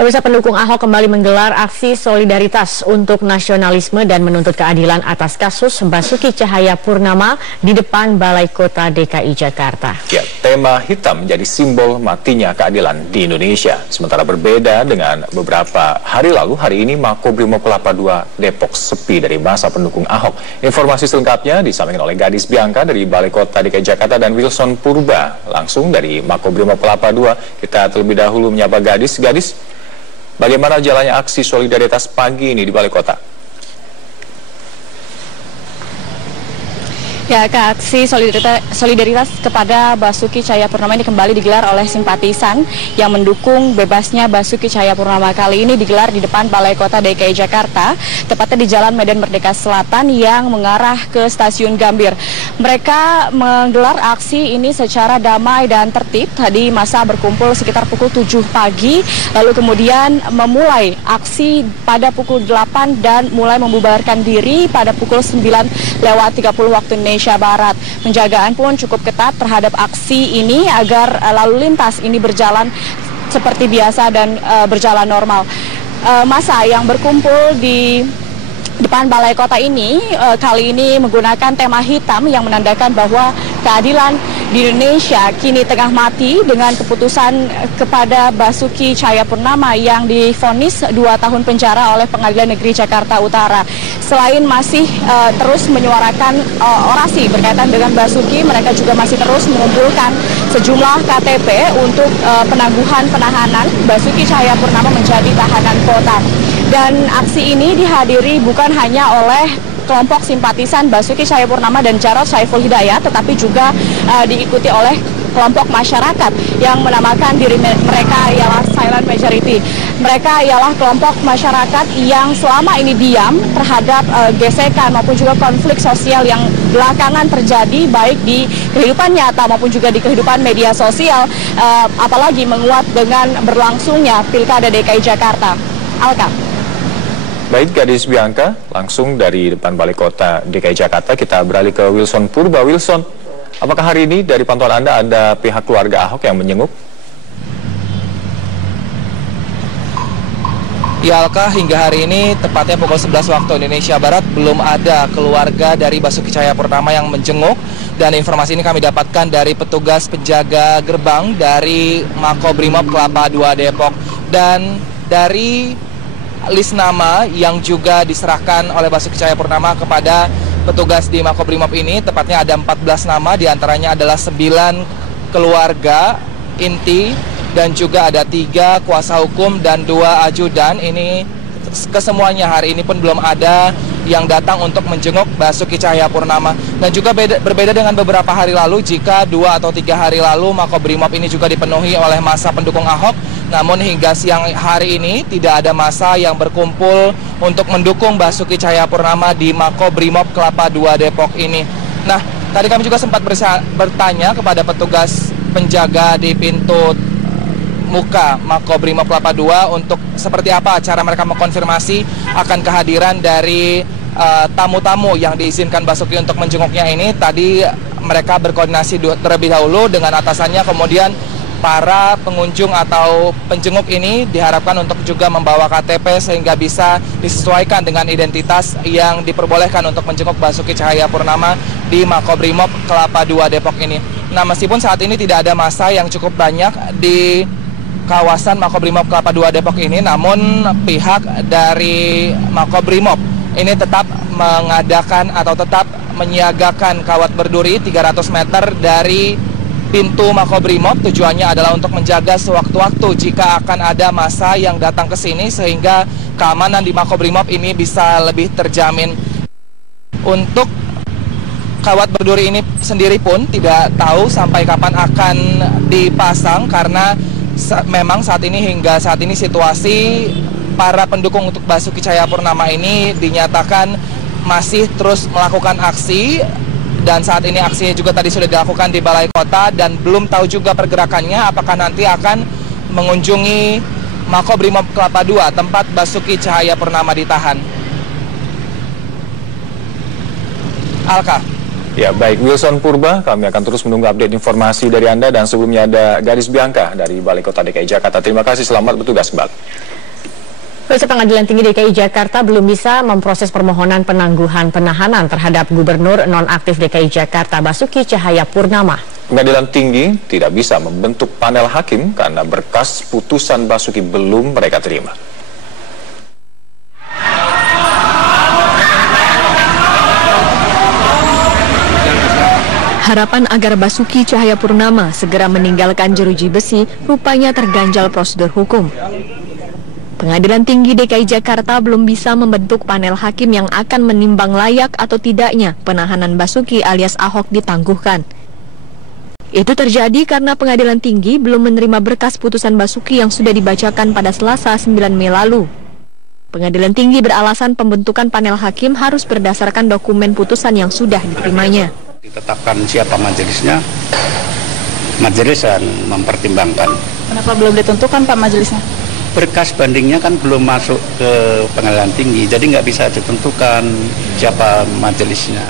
Pemirsa, pendukung Ahok kembali menggelar aksi solidaritas untuk nasionalisme dan menuntut keadilan atas kasus Basuki Cahayapurnama di depan Balai Kota DKI Jakarta. Ya, tema hitam menjadi simbol matinya keadilan di Indonesia. Sementara berbeda dengan beberapa hari lalu, hari ini Makobrimob Kelapa II Depok sepi dari masa pendukung Ahok. Informasi selengkapnya disampaikan oleh Gadis Bianca dari Balai Kota DKI Jakarta dan Wilson Purba langsung dari Makobrimob Kelapa II. Kita terlebih dahulu menyapa Gadis. Gadis, bagaimana jalannya aksi solidaritas pagi ini di Balai Kota? Ya, aksi solidaritas kepada Basuki Cahayapurnama ini kembali digelar oleh simpatisan yang mendukung bebasnya Basuki Cahayapurnama. Kali ini digelar di depan Balai Kota DKI Jakarta, tepatnya di Jalan Medan Merdeka Selatan yang mengarah ke Stasiun Gambir. Mereka menggelar aksi ini secara damai dan tertib. Tadi massa berkumpul sekitar pukul 7 pagi, lalu kemudian memulai aksi pada pukul 8 dan mulai membubarkan diri pada pukul 9:30 waktu Indonesia Barat. Penjagaan pun cukup ketat terhadap aksi ini agar lalu lintas ini berjalan seperti biasa dan berjalan normal. Massa yang berkumpul di depan Balai Kota ini kali ini menggunakan tema hitam yang menandakan bahwa keadilan di Indonesia kini tengah mati dengan keputusan kepada Basuki Cahayapurnama yang divonis 2 tahun penjara oleh Pengadilan Negeri Jakarta Utara. Selain masih terus menyuarakan orasi berkaitan dengan Basuki, mereka juga masih terus mengumpulkan sejumlah KTP untuk penangguhan penahanan Basuki Cahayapurnama menjadi tahanan kota. Dan aksi ini dihadiri bukan hanya oleh kelompok simpatisan Basuki Cahayapurnama dan Jarod Saiful Hidayat, tetapi juga diikuti oleh kelompok masyarakat yang menamakan diri mereka ialah silent majority. Mereka ialah kelompok masyarakat yang selama ini diam terhadap gesekan maupun juga konflik sosial yang belakangan terjadi baik di kehidupan nyata maupun juga di kehidupan media sosial, apalagi menguat dengan berlangsungnya Pilkada DKI Jakarta. Alka. Baik, Gadis Bianca, langsung dari depan Balai Kota DKI Jakarta kita beralih ke Wilson Purba. Wilson, apakah hari ini dari pantauan Anda ada pihak keluarga Ahok yang menjenguk? Ya, Alka, hingga hari ini tepatnya pukul 11 waktu Indonesia Barat belum ada keluarga dari Basuki Cahayapurnama yang menjenguk, dan informasi ini kami dapatkan dari petugas penjaga gerbang dari Makobrimob Kelapa II Depok. Dan dari list nama yang juga diserahkan oleh Basuki Cahayapurnama kepada petugas di Makobrimob ini, tepatnya ada 14 nama, diantaranya adalah 9 keluarga inti dan juga ada 3 kuasa hukum dan 2 ajudan. Ini kesemuanya hari ini pun belum ada yang datang untuk menjenguk Basuki Cahayapurnama. Dan juga berbeda dengan beberapa hari lalu, jika 2 atau 3 hari lalu Makobrimob ini juga dipenuhi oleh massa pendukung Ahok. Namun hingga siang hari ini tidak ada massa yang berkumpul untuk mendukung Basuki Cahayapurnama di Makobrimob Kelapa II Depok ini. Nah, tadi kami juga sempat bertanya kepada petugas penjaga di pintu muka Makobrimob Kelapa II untuk seperti apa cara mereka mengkonfirmasi akan kehadiran dari tamu-tamu yang diizinkan Basuki untuk menjenguknya ini. Tadi mereka berkoordinasi terlebih dahulu dengan atasannya, kemudian para pengunjung atau penjenguk ini diharapkan untuk juga membawa KTP sehingga bisa disesuaikan dengan identitas yang diperbolehkan untuk menjenguk Basuki Cahayapurnama di Makobrimob Kelapa II Depok ini. Nah, meskipun saat ini tidak ada massa yang cukup banyak di kawasan Makobrimob Kelapa II Depok ini, namun pihak dari Makobrimob ini tetap mengadakan atau tetap menyiagakan kawat berduri 300 meter dari pintu Makobrimob. Tujuannya adalah untuk menjaga sewaktu-waktu jika akan ada massa yang datang ke sini sehingga keamanan di Makobrimob ini bisa lebih terjamin. Untuk kawat berduri ini sendiri pun tidak tahu sampai kapan akan dipasang, karena memang hingga saat ini situasi para pendukung untuk Basuki Cahayapurnama ini dinyatakan masih terus melakukan aksi. Dan saat ini aksinya juga tadi sudah dilakukan di Balai Kota, dan belum tahu juga pergerakannya apakah nanti akan mengunjungi Makobrimob Kelapa II tempat Basuki Cahayapurnama ditahan. Alka. Ya, baik Wilson Purba, kami akan terus menunggu update informasi dari Anda, dan sebelumnya ada Gadis Bianca dari Balai Kota DKI Jakarta. Terima kasih, selamat bertugas kembali. Pengadilan Tinggi DKI Jakarta belum bisa memproses permohonan penangguhan penahanan terhadap Gubernur nonaktif DKI Jakarta Basuki Cahayapurnama. Pengadilan Tinggi tidak bisa membentuk panel hakim karena berkas putusan Basuki belum mereka terima. Harapan agar Basuki Cahayapurnama segera meninggalkan jeruji besi rupanya terganjal prosedur hukum. Pengadilan Tinggi DKI Jakarta belum bisa membentuk panel hakim yang akan menimbang layak atau tidaknya penahanan Basuki alias Ahok ditangguhkan. Itu terjadi karena Pengadilan Tinggi belum menerima berkas putusan Basuki yang sudah dibacakan pada Selasa 9 Mei lalu. Pengadilan Tinggi beralasan pembentukan panel hakim harus berdasarkan dokumen putusan yang sudah diterimanya. Ditetapkan siapa majelisnya, majelis mempertimbangkan. Kenapa belum ditentukan Pak majelisnya? Berkas bandingnya kan belum masuk ke Pengadilan Tinggi, jadi nggak bisa ditentukan siapa majelisnya.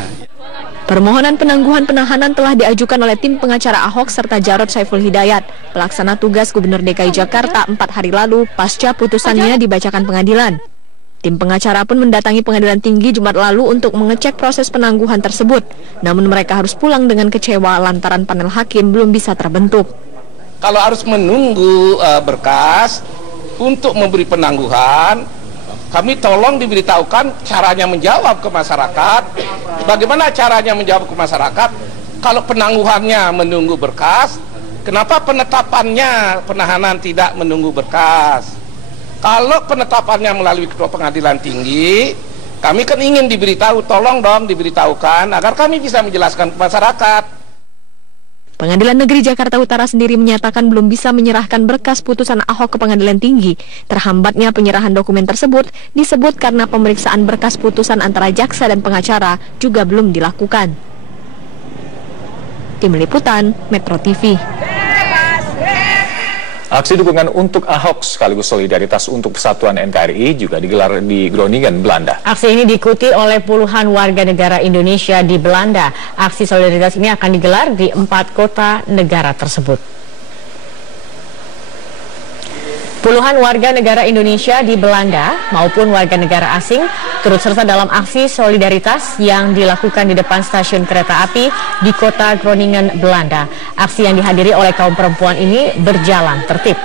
Permohonan penangguhan penahanan telah diajukan oleh tim pengacara Ahok serta Jarod Saiful Hidayat, pelaksana tugas Gubernur DKI Jakarta 4 hari lalu pasca putusannya dibacakan pengadilan. Tim pengacara pun mendatangi Pengadilan Tinggi Jumat lalu untuk mengecek proses penangguhan tersebut. Namun mereka harus pulang dengan kecewa lantaran panel hakim belum bisa terbentuk. Kalau harus menunggu berkas untuk memberi penangguhan, kami tolong diberitahukan caranya menjawab ke masyarakat. Bagaimana caranya menjawab ke masyarakat? Kalau penangguhannya menunggu berkas, kenapa penetapannya penahanan tidak menunggu berkas? Kalau penetapannya melalui Ketua Pengadilan Tinggi, kami kan ingin diberitahu, tolong dong diberitahukan agar kami bisa menjelaskan ke masyarakat. Pengadilan Negeri Jakarta Utara sendiri menyatakan belum bisa menyerahkan berkas putusan Ahok ke Pengadilan Tinggi. Terhambatnya penyerahan dokumen tersebut disebut karena pemeriksaan berkas putusan antara jaksa dan pengacara juga belum dilakukan. Tim Liputan, Metro TV. Aksi dukungan untuk Ahok sekaligus solidaritas untuk persatuan NKRI juga digelar di Groningen, Belanda. Aksi ini diikuti oleh puluhan warga negara Indonesia di Belanda. Aksi solidaritas ini akan digelar di 4 kota negara tersebut. Puluhan warga negara Indonesia di Belanda maupun warga negara asing turut serta dalam aksi solidaritas yang dilakukan di depan stasiun kereta api di kota Groningen, Belanda. Aksi yang dihadiri oleh kaum perempuan ini berjalan tertib.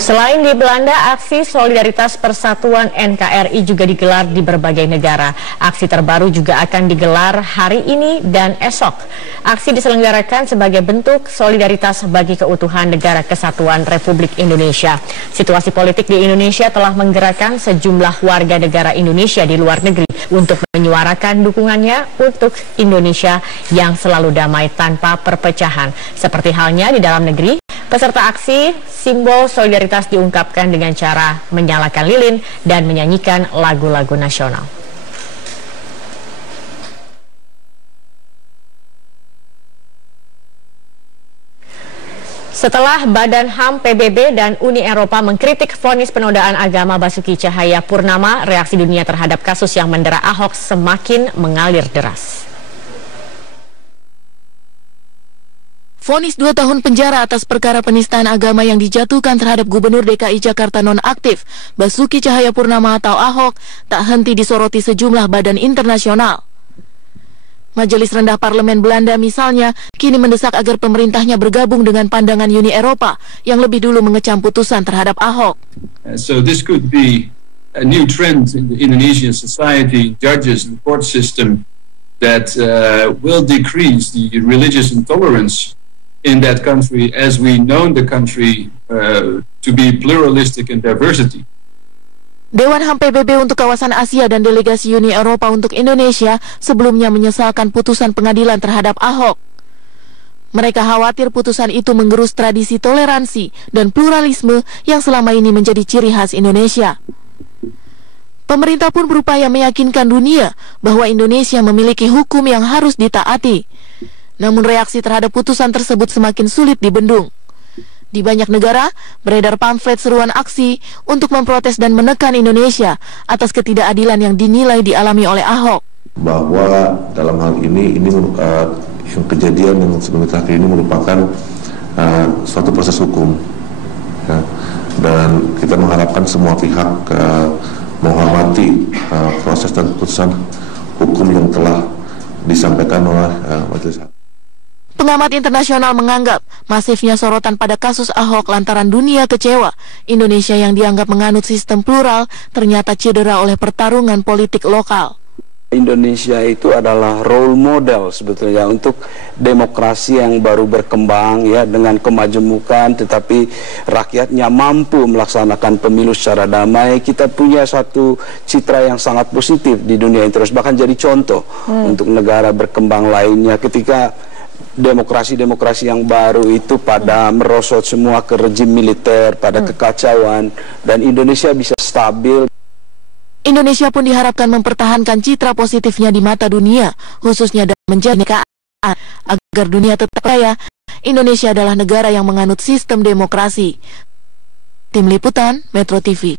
Selain di Belanda, aksi solidaritas persatuan NKRI juga digelar di berbagai negara. Aksi terbaru juga akan digelar hari ini dan esok. Aksi diselenggarakan sebagai bentuk solidaritas bagi keutuhan Negara Kesatuan Republik Indonesia. Situasi politik di Indonesia telah menggerakkan sejumlah warga negara Indonesia di luar negeri untuk menyuarakan dukungannya untuk Indonesia yang selalu damai tanpa perpecahan. Seperti halnya di dalam negeri, peserta aksi simbol solidaritas diungkapkan dengan cara menyalakan lilin dan menyanyikan lagu-lagu nasional. Setelah Badan HAM PBB dan Uni Eropa mengkritik vonis penodaan agama Basuki Cahayapurnama, reaksi dunia terhadap kasus yang mendera Ahok semakin mengalir deras. Vonis 2 tahun penjara atas perkara penistaan agama yang dijatuhkan terhadap Gubernur DKI Jakarta nonaktif Basuki Cahayapurnama atau Ahok tak henti disoroti sejumlah badan internasional. Majelis Rendah Parlemen Belanda misalnya kini mendesak agar pemerintahnya bergabung dengan pandangan Uni Eropa yang lebih dulu mengecam putusan terhadap Ahok. So this could be a new trend in the Indonesian society, judges and court system that will decrease the religious intolerance in that country as we know the country to be pluralistic and diversity. Dewan HAM PBB untuk kawasan Asia dan delegasi Uni Eropa untuk Indonesia sebelumnya menyesalkan putusan pengadilan terhadap Ahok. Mereka khawatir putusan itu menggerus tradisi toleransi dan pluralisme yang selama ini menjadi ciri khas Indonesia. Pemerintah pun berupaya meyakinkan dunia bahwa Indonesia memiliki hukum yang harus ditaati. Namun reaksi terhadap putusan tersebut semakin sulit dibendung. Di banyak negara, beredar pamflet seruan aksi untuk memprotes dan menekan Indonesia atas ketidakadilan yang dinilai dialami oleh Ahok. Bahwa dalam hal ini yang kejadian yang sebelumnya terakhir ini merupakan suatu proses hukum, ya. Dan kita mengharapkan semua pihak menghormati proses dan keputusan hukum yang telah disampaikan oleh Majelis Hakim. Pengamat internasional menganggap masifnya sorotan pada kasus Ahok lantaran dunia kecewa Indonesia yang dianggap menganut sistem plural ternyata cedera oleh pertarungan politik lokal. Indonesia itu adalah role model sebetulnya untuk demokrasi yang baru berkembang ya, dengan kemajemukan, tetapi rakyatnya mampu melaksanakan pemilu secara damai. Kita punya satu citra yang sangat positif di dunia ini, terus bahkan jadi contoh untuk negara berkembang lainnya ketika demokrasi-demokrasi yang baru itu pada merosot semua ke rejim militer, pada kekacauan, dan Indonesia bisa stabil. Indonesia pun diharapkan mempertahankan citra positifnya di mata dunia, khususnya dalam menjaga keadaan agar dunia tetap percaya Indonesia adalah negara yang menganut sistem demokrasi. Tim Liputan, Metro TV.